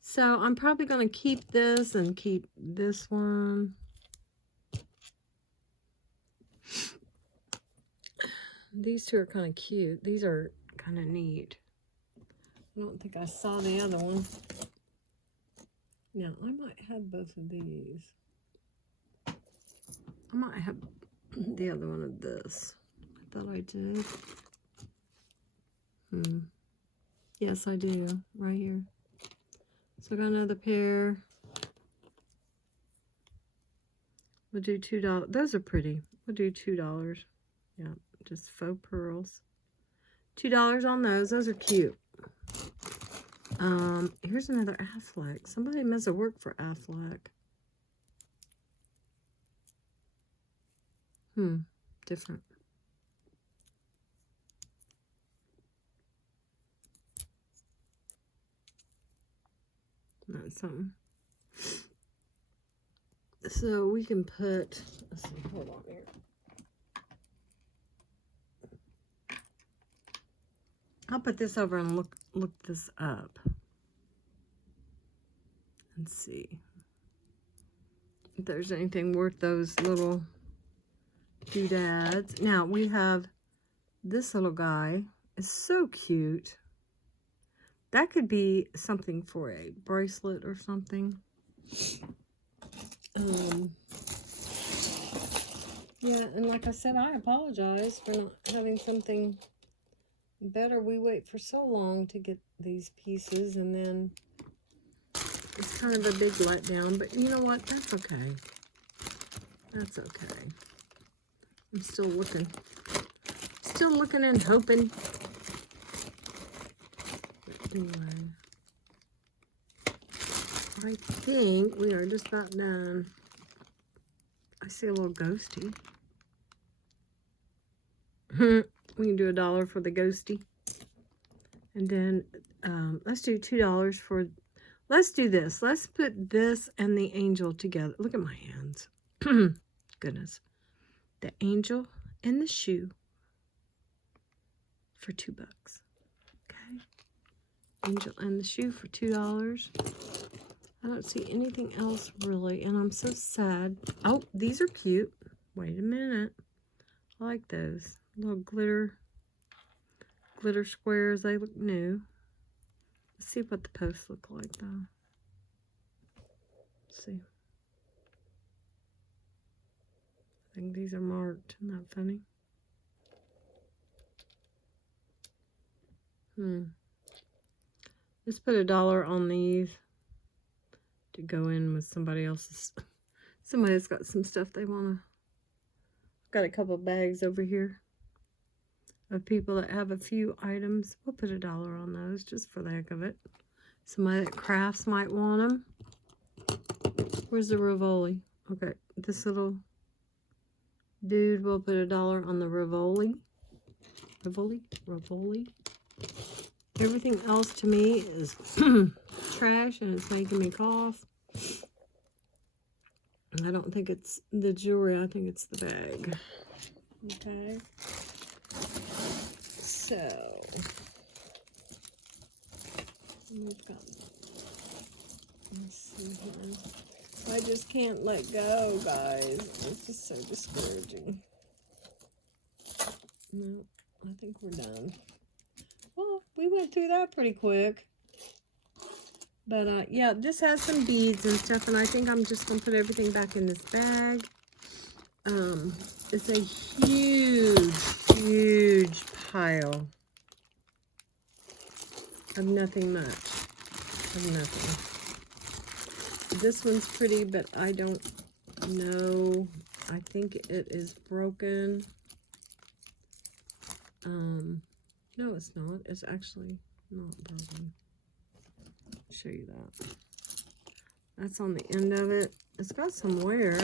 So I'm probably going to keep this and keep this one. These two are kind of cute. These are kind of neat. I don't think I saw the other one. Now, I might have both of these. I might have the other one of this. I thought I did. Yes, I do. Right here. So I got another pair. We'll do $2. Those are pretty. We'll do $2. Yeah, just faux pearls. $2 on those. Those are cute. Here's another Affleck. Somebody must have worked for Affleck. Different. That's something. So we can put, let's see, hold on here. I'll put this over and look this up. And see if there's anything worth those little doodads. Now we have this little guy. It's so cute. That could be something for a bracelet or something. Yeah, and like I said, I apologize for not having something better. We wait for so long to get these pieces, and then it's kind of a big letdown. But you know what? That's okay. That's okay. I'm still looking and hoping. But anyway, I think we are just about done. I see a little ghosty. We can do $1 for the ghosty. And then let's do $2 for, let's do this. Let's put this and the angel together. Look at my hands. Goodness. The angel and the shoe for $2. Okay. Angel and the shoe for $2. I don't see anything else really, and I'm so sad. Oh, these are cute. Wait a minute. I like those. Little glitter squares. They look new. Let's see what the posts look like though. Let's see. I think these are marked. Isn't that funny? Let's put $1 on these to go in with somebody else's. Somebody's got some stuff they want to. Got a couple bags over here of people that have a few items. We'll put $1 on those just for the heck of it. Somebody that crafts might want them. Where's the Rivoli? Okay, this little dude, we'll put $1 on the Rivoli. Rivoli. Everything else to me is trash and it's making me cough. I don't think it's the jewelry, I think it's the bag. Okay. So, we've got, let's see here. I just can't let go, guys. It's just so discouraging. No, I think we're done. Well, we went through that pretty quick. But, yeah, this has some beads and stuff, and I think I'm just going to put everything back in this bag. It's a huge, huge pile of nothing much. Of nothing. This one's pretty, but I don't know. I think it is broken. No, it's not. It's actually not broken. I'll show you that. That's on the end of it. It's got some wear,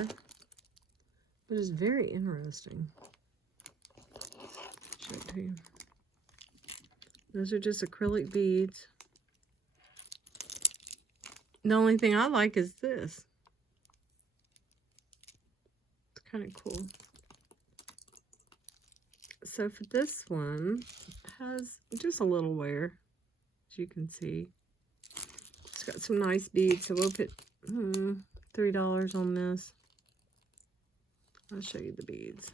but it's very interesting. Show it to you. Those are just acrylic beads. The only thing I like is this. It's kind of cool. So for this one, it has just a little wear, as you can see. It's got some nice beads, so we'll put $3 on this. I'll show you the beads.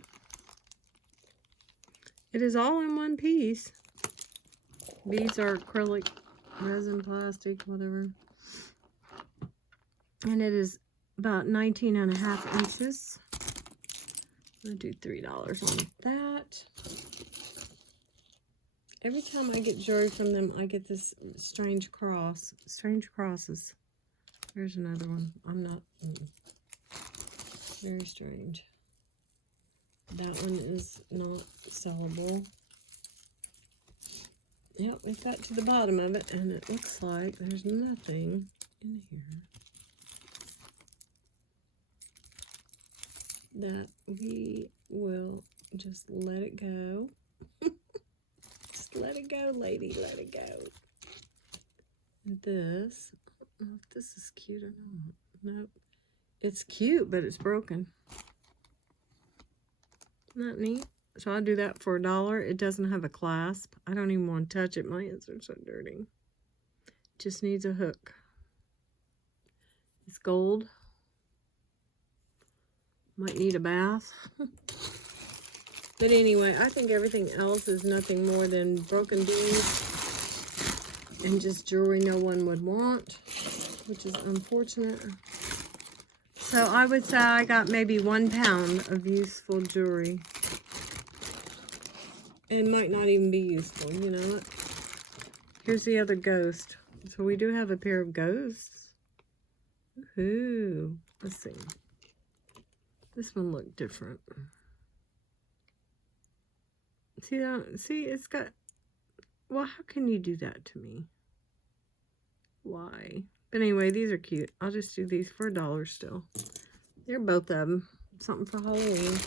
It is all in one piece. Beads are acrylic, resin, plastic, whatever. And it is about 19.5 inches. I'll do $3 on that. Every time I get jewelry from them, I get this strange cross. Strange crosses. There's another one. I'm not... Very strange. That one is not sellable. Yep, we've got to the bottom of it, and it looks like there's nothing in here that we will just let it go. Just let it go, lady, let it go. This, I don't know if this is cute or not. Nope. It's cute, but it's broken. Isn't that neat? So I'll do that for $1. It doesn't have a clasp. I don't even want to touch it. My hands are so dirty. Just needs a hook. It's gold. Might need a bath. But anyway, I think everything else is nothing more than broken beads and just jewelry no one would want, which is unfortunate. So I would say I got maybe 1 pound of useful jewelry. It might not even be useful, you know what? Here's the other ghost. So we do have a pair of ghosts. Ooh, let's see. This one looked different. See that? See, it's got... Well, how can you do that to me? Why? But anyway, these are cute. I'll just do these for $1 still. They're both of them. Something for Halloween.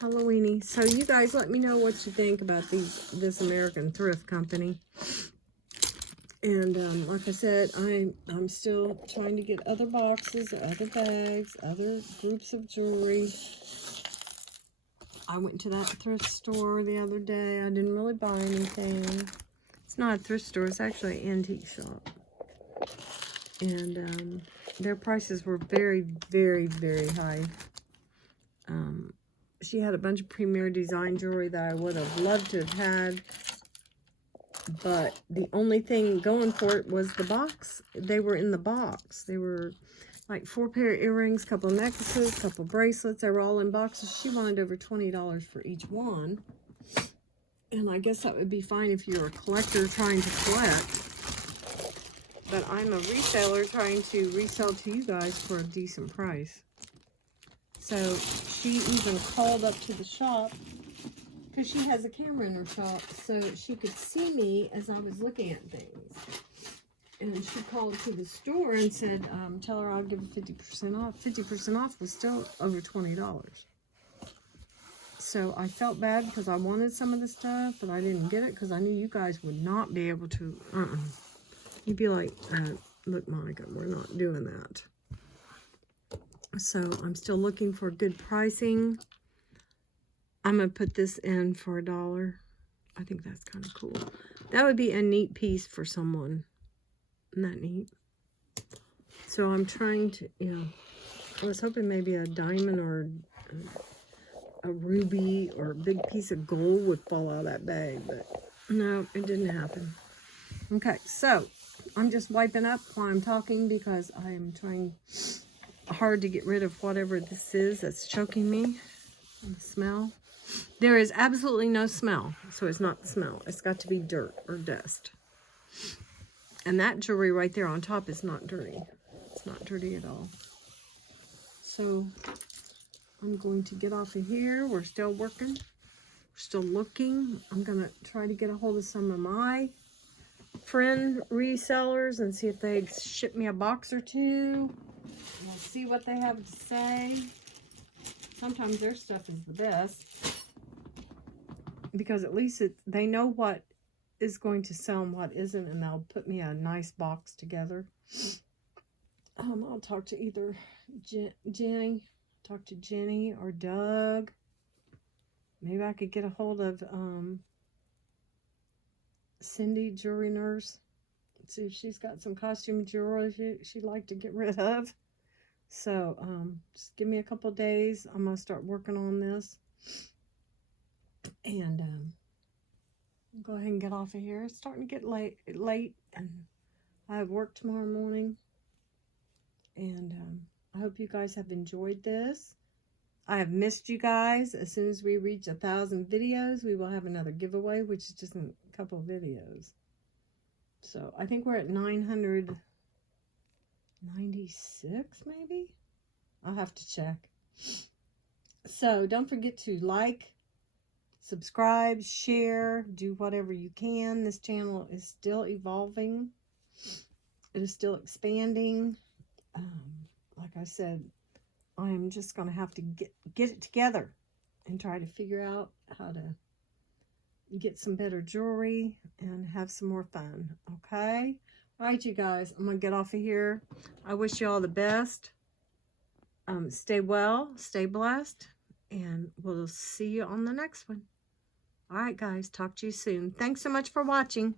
Halloweeny. So you guys let me know what you think about this American thrift company. And like I said, I'm still trying to get other boxes, other bags, other groups of jewelry. I went to that thrift store the other day. I didn't really buy anything. It's not a thrift store. It's actually an antique shop. And their prices were very, very, very high. She had a bunch of premier design jewelry that I would have loved to have had. But the only thing going for it was the box. They were in the box. They were like 4 pair of earrings, couple of necklaces, couple of bracelets. They were all in boxes. She wanted over $20 for each one. And I guess that would be fine if you're a collector trying to collect. But I'm a reseller trying to resell to you guys for a decent price. So she even called up to the shop because she has a camera in her shop so she could see me as I was looking at things. And she called to the store and said, tell her I'll give her 50% off. 50% off was still over $20. So I felt bad because I wanted some of the stuff, but I didn't get it because I knew you guys would not be able to. You'd be like, look, Monica, we're not doing that. So I'm still looking for good pricing. I'm going to put this in for $1. I think that's kind of cool. That would be a neat piece for someone. Isn't that neat? So I'm trying to, I was hoping maybe a diamond or a ruby or a big piece of gold would fall out of that bag, but No, it didn't happen. Okay, so I'm just wiping up while I'm talking because I am trying hard to get rid of whatever this is that's choking me. The smell. There is absolutely no smell, so it's not the smell. It's got to be dirt or dust. And that jewelry right there on top is not dirty. It's not dirty at all. So I'm going to get off of here. We're still working. We're still looking. I'm going to try to get a hold of some of my friend resellers and see if they ship me a box or two. We'll see what they have to say. Sometimes their stuff is the best because at least they know what is going to sell and what isn't, and they'll put me a nice box together. I'll talk to either Jenny or Doug. Maybe I could get a hold of Cindy, jewelry nurse. See if she's got some costume jewelry she'd like to get rid of. So just give me a couple days. I'm gonna start working on this, and go ahead and get off of here. It's starting to get late, and I have work tomorrow morning. And I hope you guys have enjoyed this. I have missed you guys. As soon as we reach 1,000 videos, we will have another giveaway, which is just a couple of videos. So I think we're at 996, maybe? I'll have to check. So don't forget to like, subscribe, share, do whatever you can. This channel is still evolving. It is still expanding. Like I said, I am just going to have to get it together and try to figure out how to get some better jewelry and have some more fun. Okay? All right, you guys, I'm going to get off of here. I wish you all the best. Stay well, stay blessed, and we'll see you on the next one. All right, guys, talk to you soon. Thanks so much for watching.